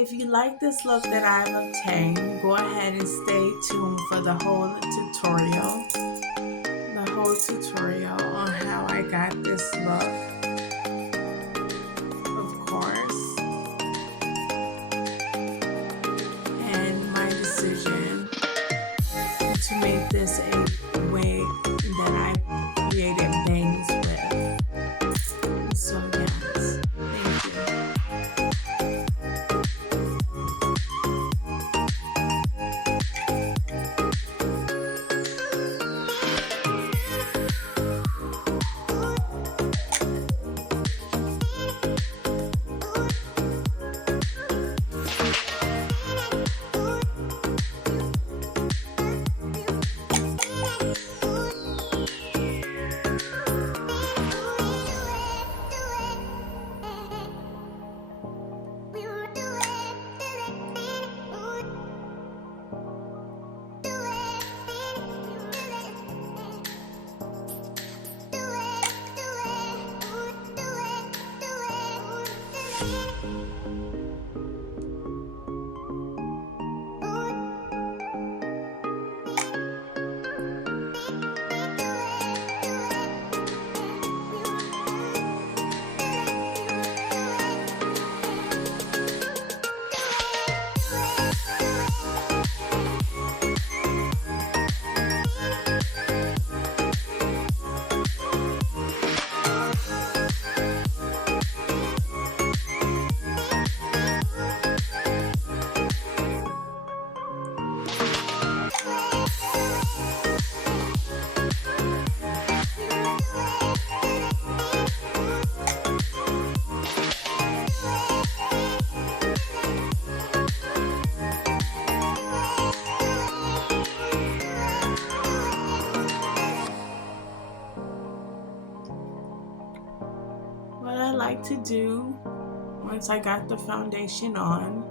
If you like this look that I've obtained, go ahead and stay tuned for the whole tutorial on how I got this look, of course, and my decision to make this a wig that I created bangs with. So yes, thank you. What I like to do once I got the foundation on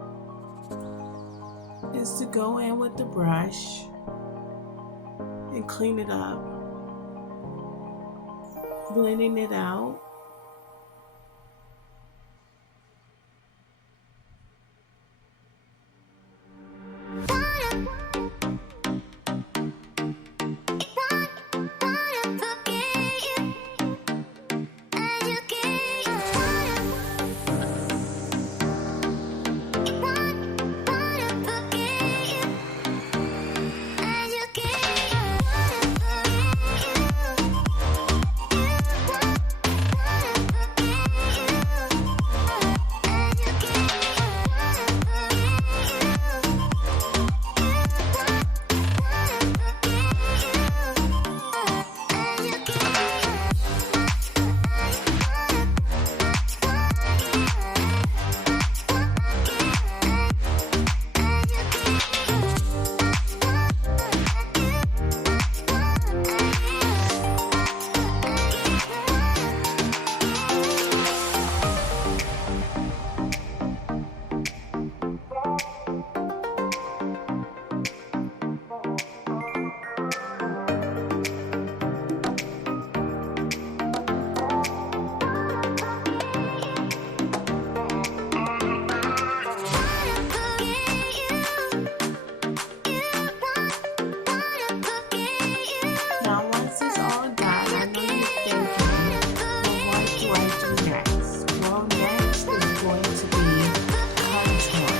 is to go in with the brush and clean it up, blending it out. Now once it's all done, I know you're thinking, well, what do I do next? Well, next is going to be contour.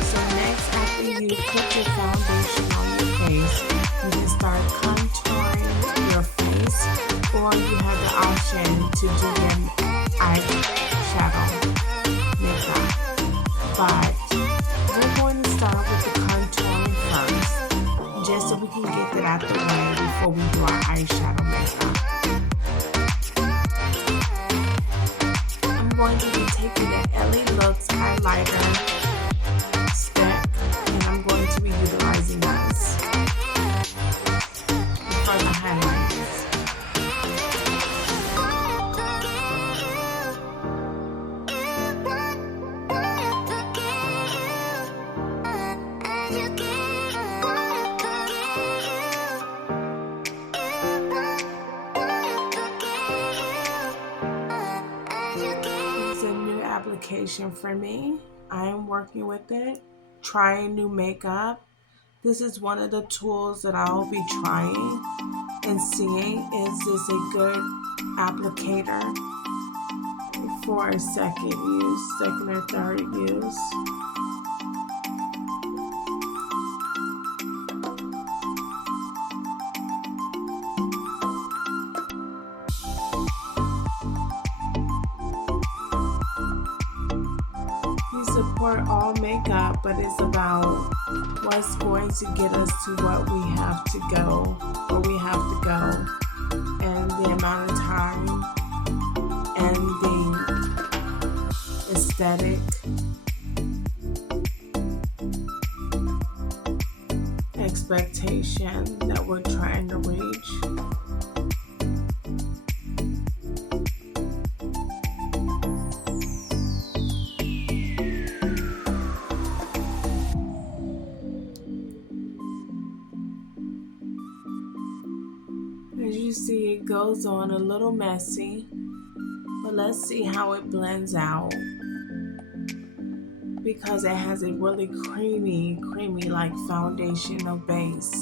So next, after you put your foundation on your face, you can start contouring your face, or you have the option to do your eyeshadow makeup. But we're going to start with the contouring first, just so we can get that out the way before we do our eyeshadow makeup. I'm going to be taking the LA Looks highlighter stick, and I'm going to be utilizing this for the highlights. It's a new application for me. I am working with it, trying new makeup. This is one of the tools that I'll be trying and seeing, is this a good applicator for a second or third use. We support all makeup, but it's about what's going to get us to what we have to go, where we have to go, and the amount of time and the aesthetic expectation that we're trying to reach. As you see, it goes on a little messy, but let's see how it blends out, because it has a really creamy like foundational base,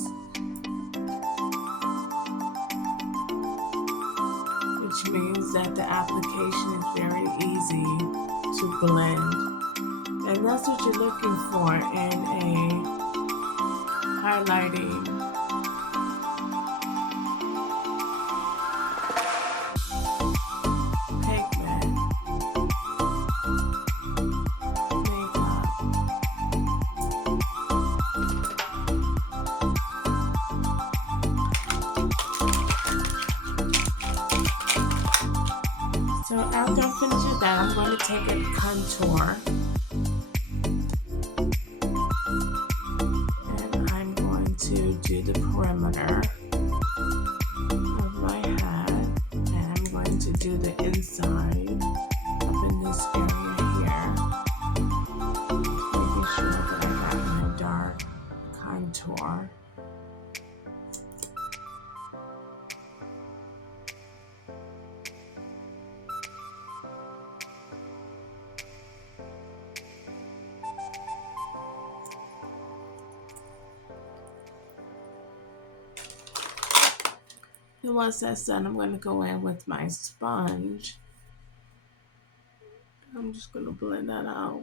which means that the application is very easy to blend, and that's what you're looking for in a highlighting So after I finish with that, I'm going to take a contour and I'm going to do the perimeter of my head, and I'm going to do the inside up in this area here, making sure that I got my dark contour. And once that's done, I'm going to go in with my sponge. I'm just going to blend that out.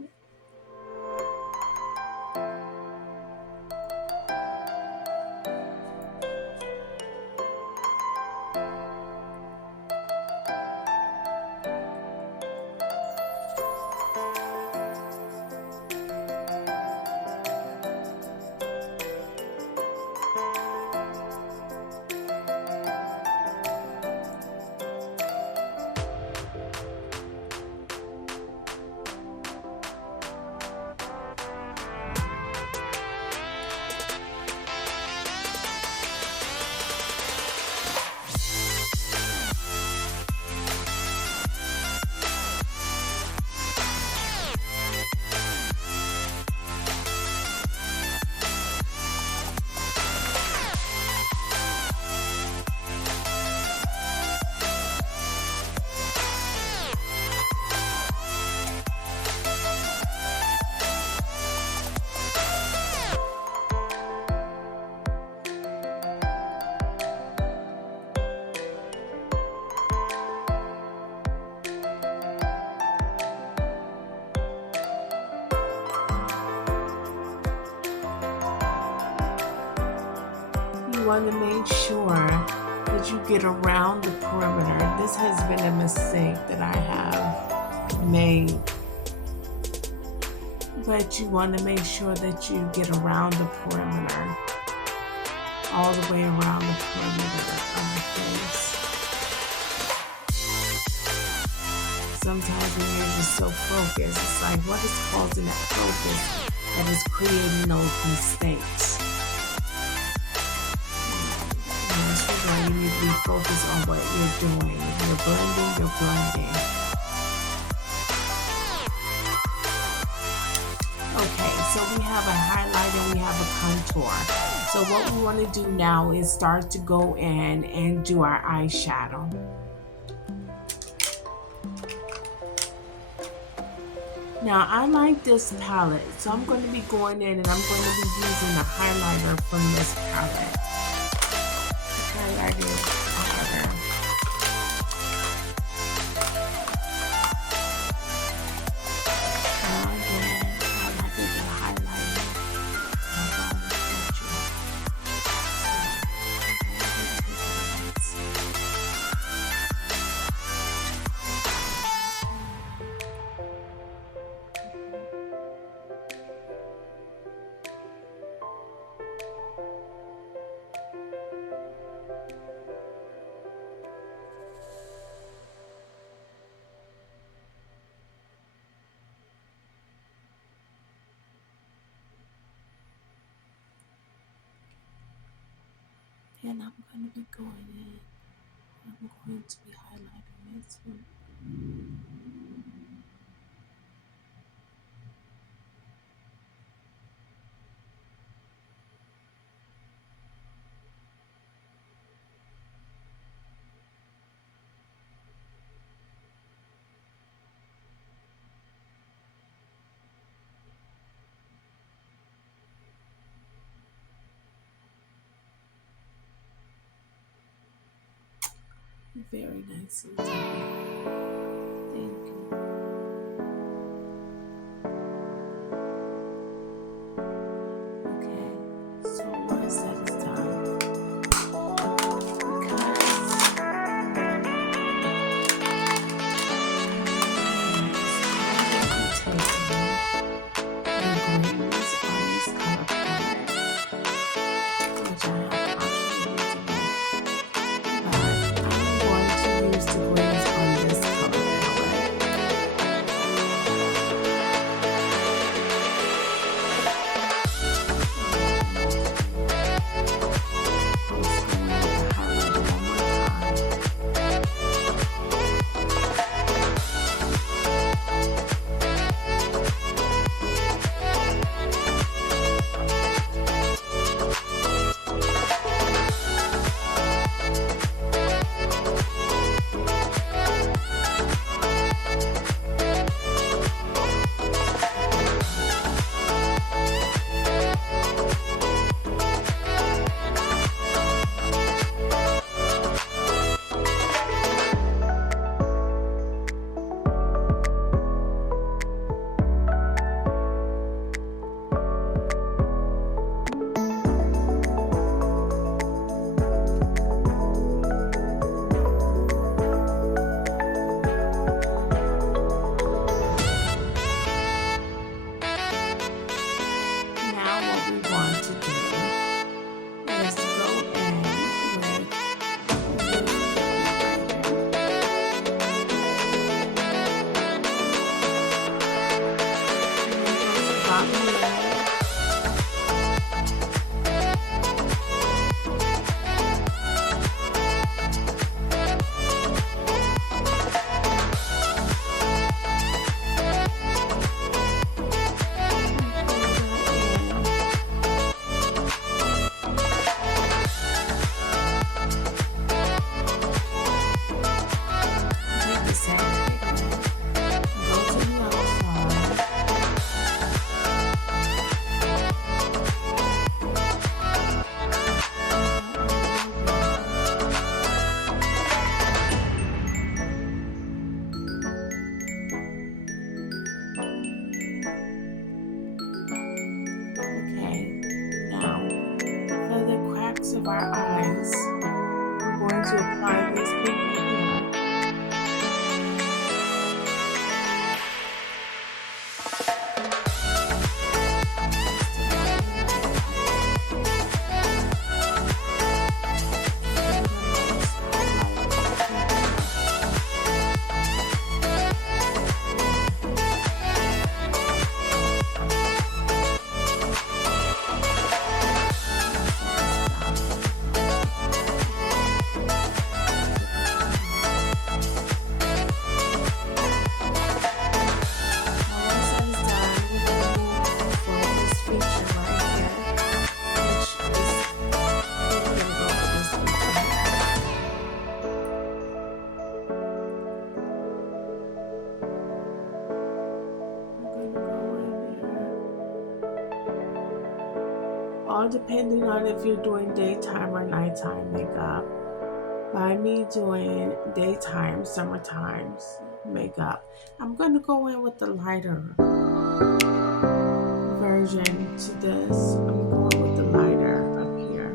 You want to make sure that you get around the perimeter. This has been a mistake that I have made, but you want to make sure that you get around the perimeter, all the way around the perimeter of the face. Sometimes when you're just so focused, it's like, what is causing that focus that is creating those mistakes? And this is why you need to be focused on what you're doing. If you're blending, you're blending. Okay, so we have a highlight and we have a contour. So what we want to do now is start to go in and do our eyeshadow. Now I like this palette, so I'm going to be going in and I'm going to be using the highlighter from this palette. Highlighter powder. And I'm going to be going in. I'm going to be highlighting this one. Very nicely done. Thank you. Okay, so once that is done, of our eyes, we're going to apply this pigment here. Once that is done, all depending on if you're doing daytime or nighttime makeup. By me doing daytime, summertime makeup, I'm going to go in with the lighter version to this. I'm going with the lighter up here.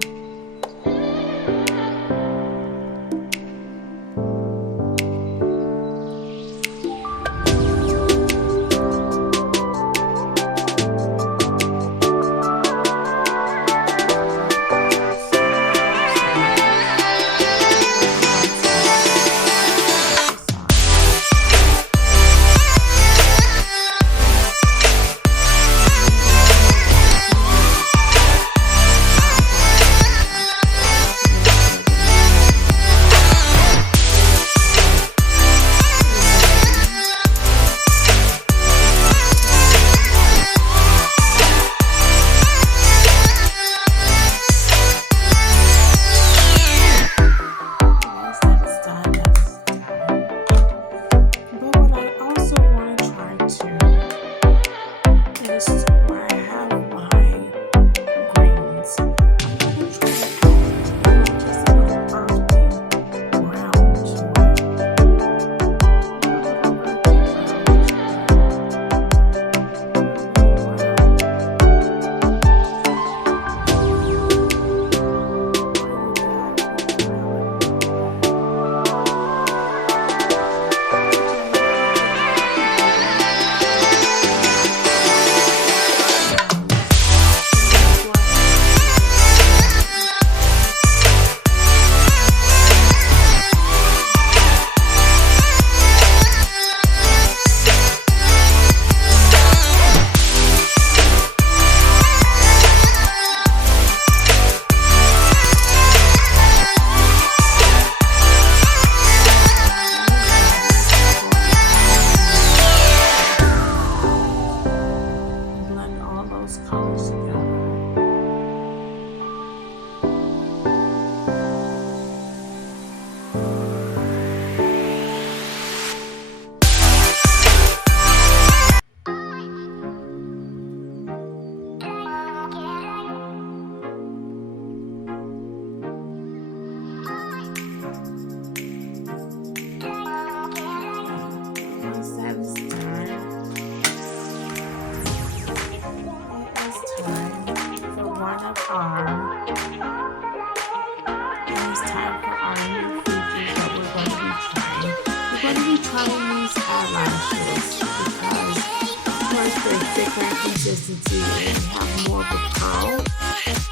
Consistency and have more of a curl.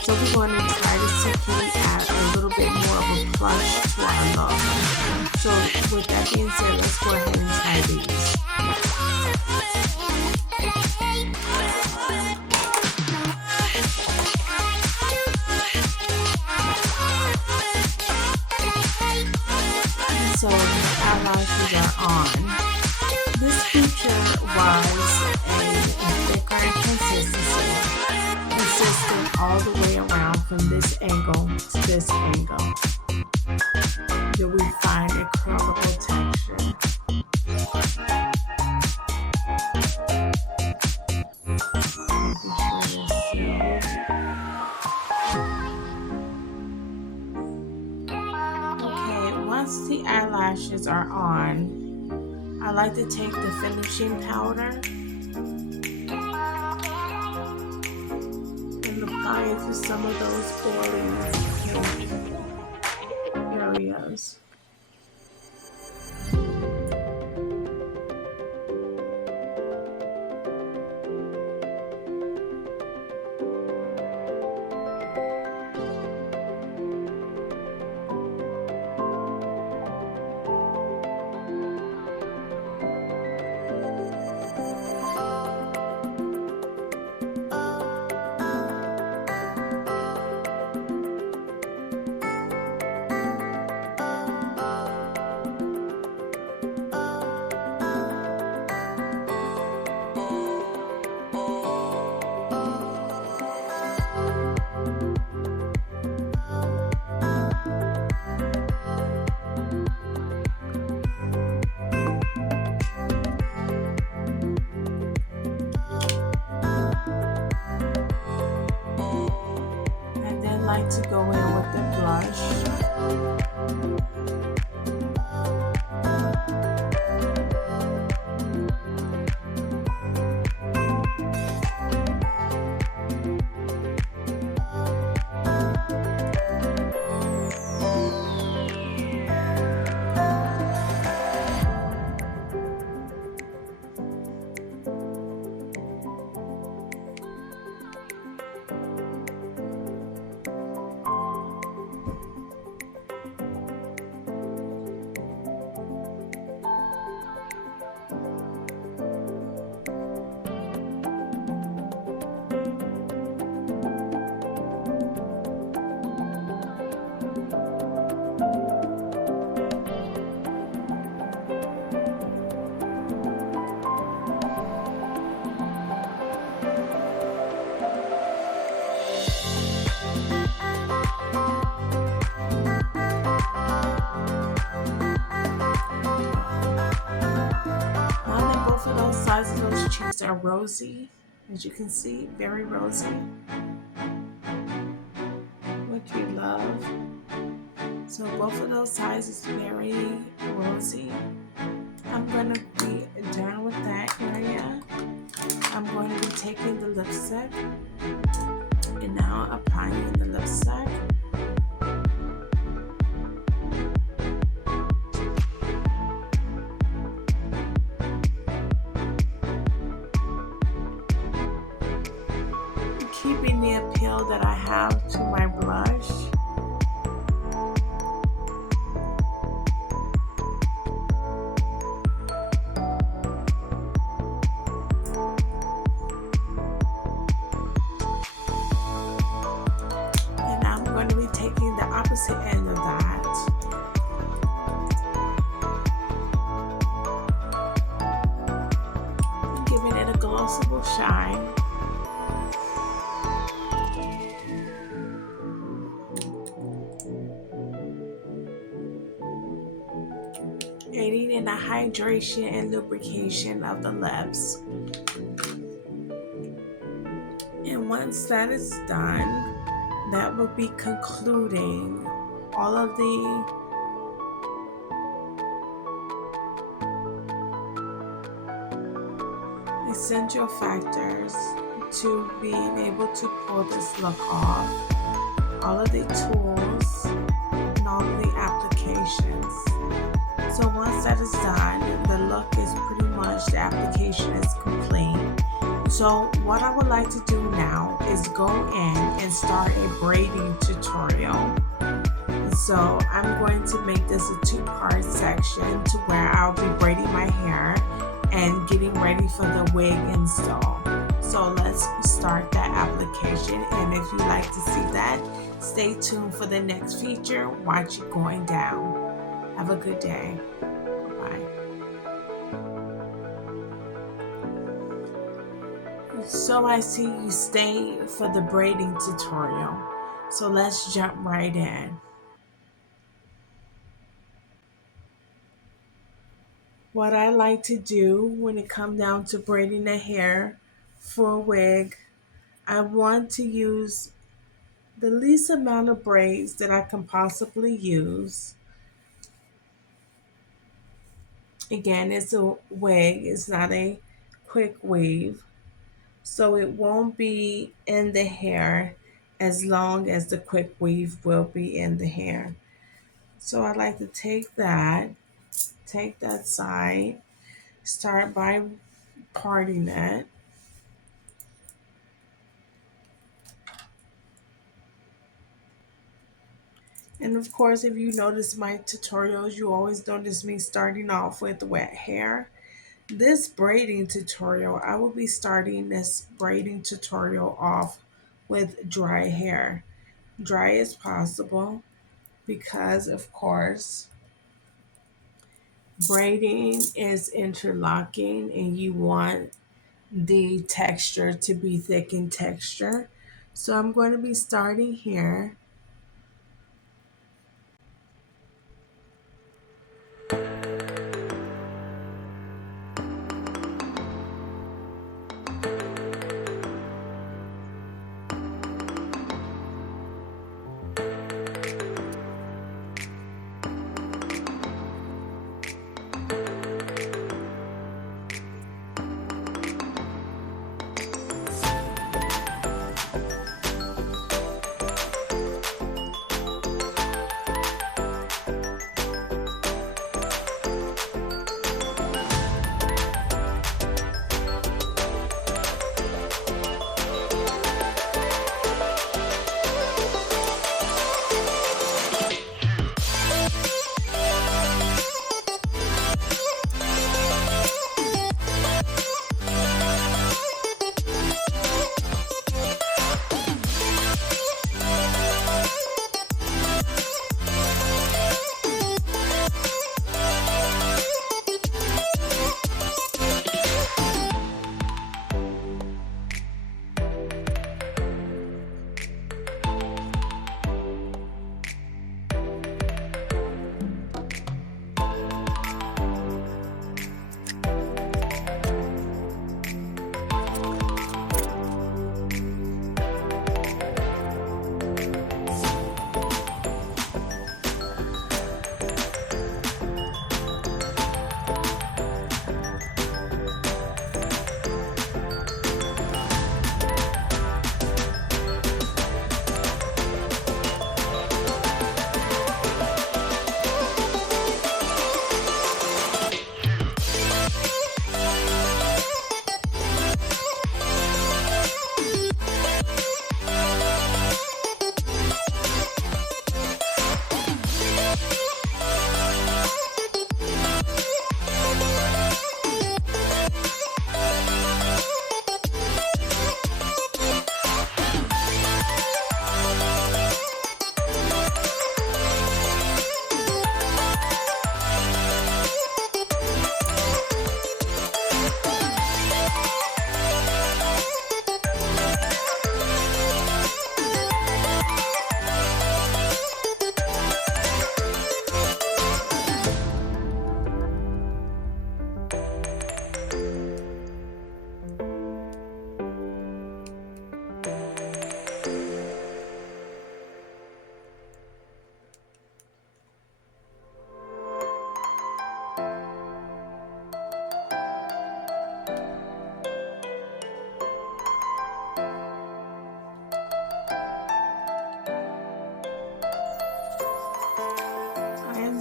So we're going to try to simply add a little bit more of a plush to our look. So with that being said, let's go ahead and try these. So the eyelashes are on. This feature was a thicker consistency, consistent all the way around from this angle to this angle. Then we find a curlable texture. Okay, once the eyelashes are on, I like to take the finishing powder and apply it to some of those oily areas. like to go in with the blush. Sides of those cheeks are rosy, as you can see, very rosy, which we love. So both of those sides is very rosy. I'm going to be done with that area. I'm going to be taking the lipstick and now applying the lipstick. Keeping the appeal that I have to my blush. And I'm going to be taking the opposite end of that. And giving it a glossable shine. Aiding in the hydration and lubrication of the lips. And once that is done, that will be concluding all of the essential factors to being able to pull this look off. All of the tools and all of the applications. So once that is done, the look is pretty much, the application is complete. So what I would like to do now is go in and start a braiding tutorial. So I'm going to make this a two-part section to where I'll be braiding my hair and getting ready for the wig install. So let's start that application, and if you'd like to see that, stay tuned for the next feature. Watch it going down. Have a good day. Bye. So I see you stayed for the braiding tutorial. So let's jump right in. What I like to do when it comes down to braiding the hair for a wig, I want to use the least amount of braids that I can possibly use. Again, it's a wig, it's not a quick weave, so it won't be in the hair as long as the quick weave will be in the hair. So I like to take that side, start by parting it. And of course, if you notice my tutorials, you always notice me starting off with wet hair. This braiding tutorial, I will be starting this braiding tutorial off with dry hair. Dry as possible because, of course, braiding is interlocking and you want the texture to be thick in texture. So I'm going to be starting here.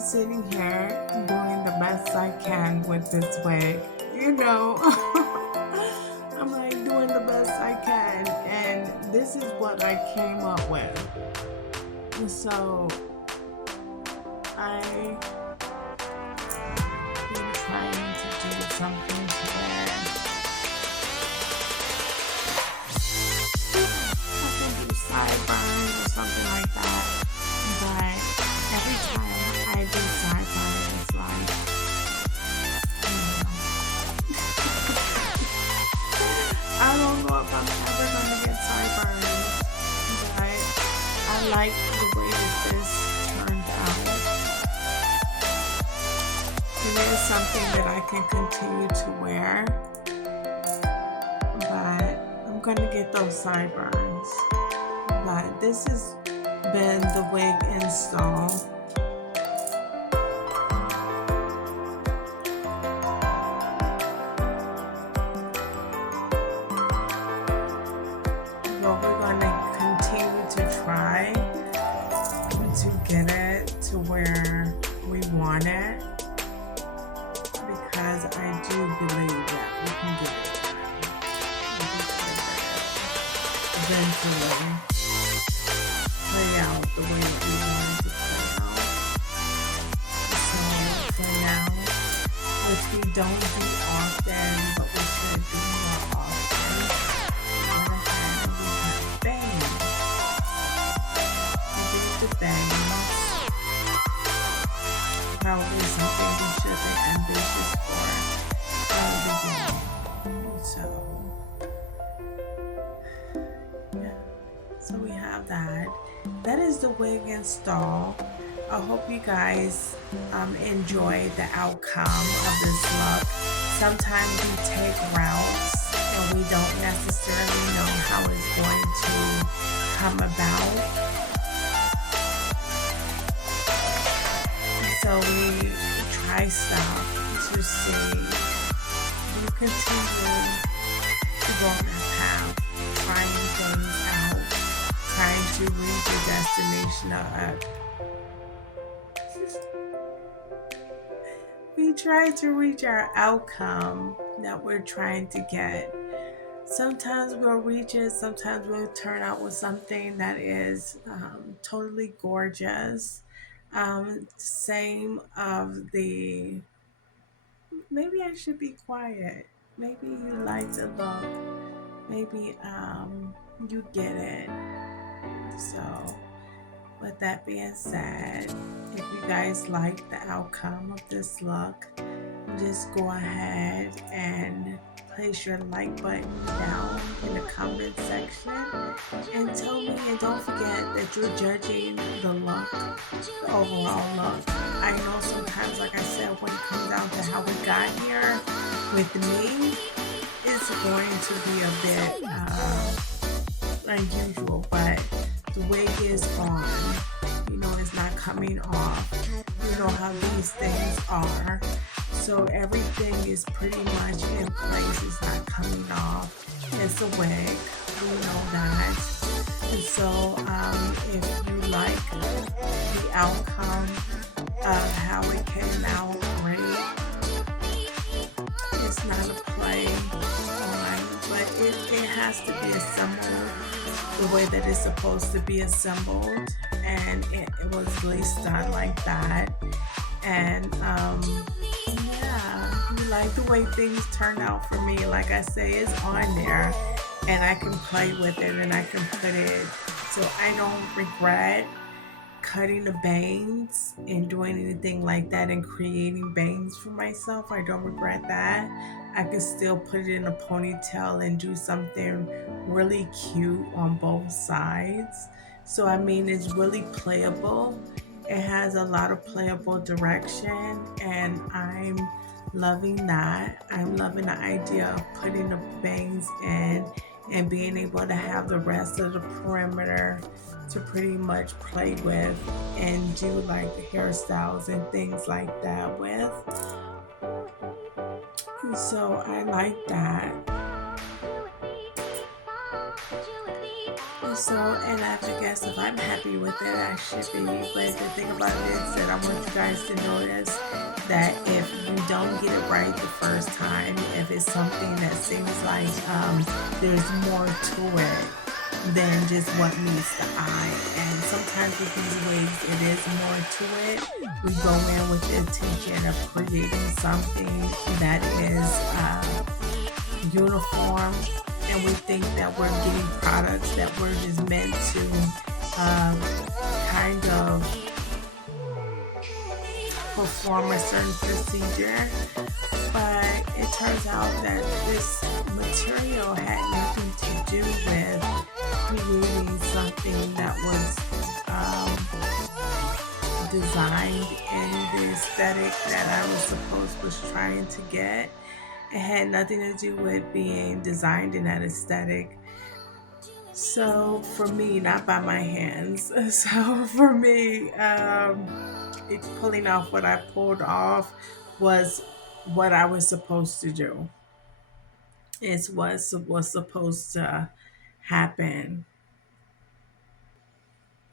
Sitting here doing the best I can with this wig. You know, I'm like doing the best I can, and this is what I came up with. And so I've been trying to do something to wear. I can do sideburns or something like that, but every time I do sideburns, it's like, I don't know if I'm ever gonna get sideburns, but I like the way that this turned out. It is something that I can continue to wear, but I'm gonna get those sideburns. But this has been the wig install. But we're going to continue to try to get it to where we want it, because I do believe that we can get it eventually play out the way that we want it to play out. So for now, which we don't do often, but we should do more often, we have bangs. We do the bangs. Probably something we should be ambitious for from the beginning. So we have that. That is the wig install. I hope you guys enjoy the outcome of this look. Sometimes we take routes and we don't necessarily know how it's going to come about. So we try stuff to see. We continue to go on that path, trying things out. to reach your destination. We try to reach our outcome that we're trying to get. Sometimes we'll reach it, sometimes we'll turn out with something that is totally gorgeous. Same of the, maybe I should be quiet. Maybe you like the look. Maybe you get it. So, with that being said, if you guys like the outcome of this look, just go ahead and place your like button down in the comment section and tell me, and don't forget that you're judging the look, the overall look. I know sometimes, like I said, when it comes down to how we got here with me, it's going to be a bit unusual, but the wig is on. You know, it's not coming off. You know how these things are. So everything is pretty much in place. It's not coming off. It's a wig. We know that. And so if you like the outcome of how it came out, great. It's not a play on, but it has to be assembled the way that it's supposed to be assembled, and it was laced on like that. And yeah, you like the way things turned out for me. Like I say, it's on there, and I can play with it, and I can put it, so I don't regret cutting the bangs and doing anything like that and creating bangs for myself. I don't regret that. I can still put it in a ponytail and do something really cute on both sides. So I mean, it's really playable. It has a lot of playable direction, and I'm loving that. I'm loving the idea of putting the bangs in and being able to have the rest of the perimeter to pretty much play with and do like hairstyles and things like that with. And so I like that. And so, and I have to guess if I'm happy with it, I should be. But the thing about it is that I want you guys to notice that if you don't get it right the first time, if it's something that seems like there's more to it than just what meets the eye. And sometimes with these wigs, it is more to it. We go in with the intention of creating something that is uniform, and we think that we're getting products that we're just meant to kind of perform a certain procedure. But it turns out that this material had nothing to do with creating something that was designed in the aesthetic that I was trying to get. It had nothing to do with being designed in that aesthetic. So for me, not by my hands. So for me, pulling off what I pulled off was what I was supposed to do. It's what was supposed to happen.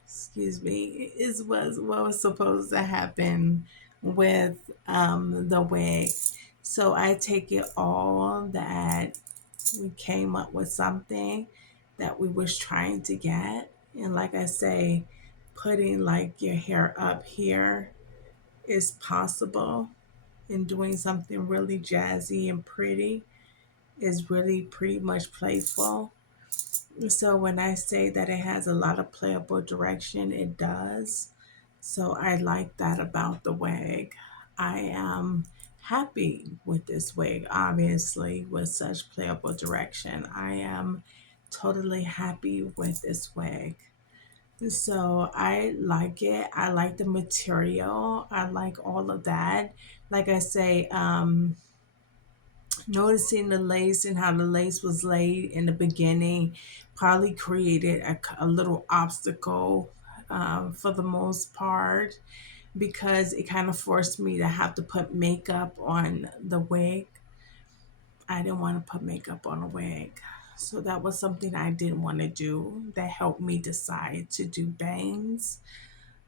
Excuse me. Is was what was supposed to happen with the wig. So I take it all that we came up with something that we was trying to get, and like I say, putting like your hair up here is possible, and doing something really jazzy and pretty is really pretty much playful. So when I say that it has a lot of playable direction, it does. So I like that about the wig. I am happy with this wig, obviously, with such playable direction. I am totally happy with this wig. So I like it. I like the material. I like all of that. Like I say, noticing the lace and how the lace was laid in the beginning probably created a little obstacle for the most part, because it kind of forced me to have to put makeup on the wig. I didn't want to put makeup on a wig. So that was something I didn't want to do that helped me decide to do bangs.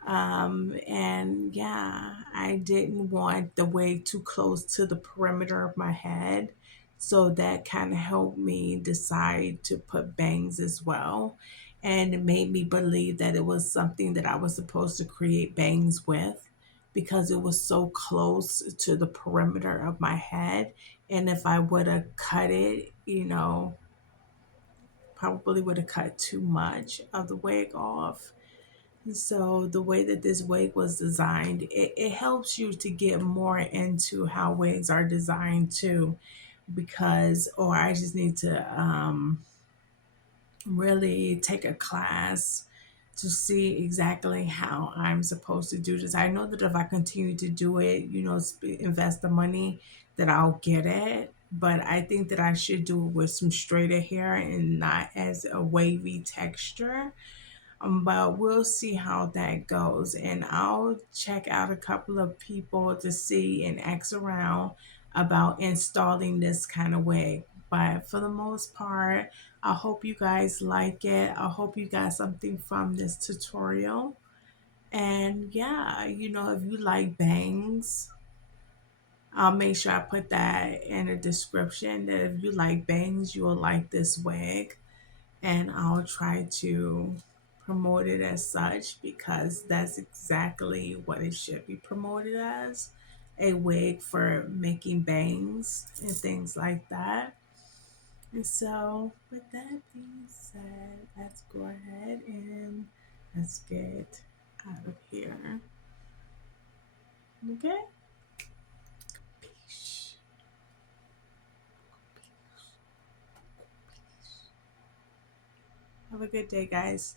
And yeah, I didn't want the wig too close to the perimeter of my head. So that kind of helped me decide to put bangs as well. And it made me believe that it was something that I was supposed to create bangs with because it was so close to the perimeter of my head. And if I would have cut it, probably would have cut too much of the wig off. So the way that this wig was designed, it helps you to get more into how wigs are designed too, because, or I just need to really take a class to see exactly how I'm supposed to do this. I know that if I continue to do it, invest the money, that I'll get it. But I think that I should do it with some straighter hair and not as a wavy texture, but we'll see how that goes. And I'll check out a couple of people to see and ask around about installing this kind of wig. But for the most part, I hope you guys like it. I hope you got something from this tutorial. And yeah, if you like bangs, I'll make sure I put that in the description that if you like bangs, you will like this wig, and I'll try to promote it as such because that's exactly what it should be promoted as, a wig for making bangs and things like that. And so, with that being said, let's go ahead and let's get out of here. Okay? Peace. Have a good day, guys.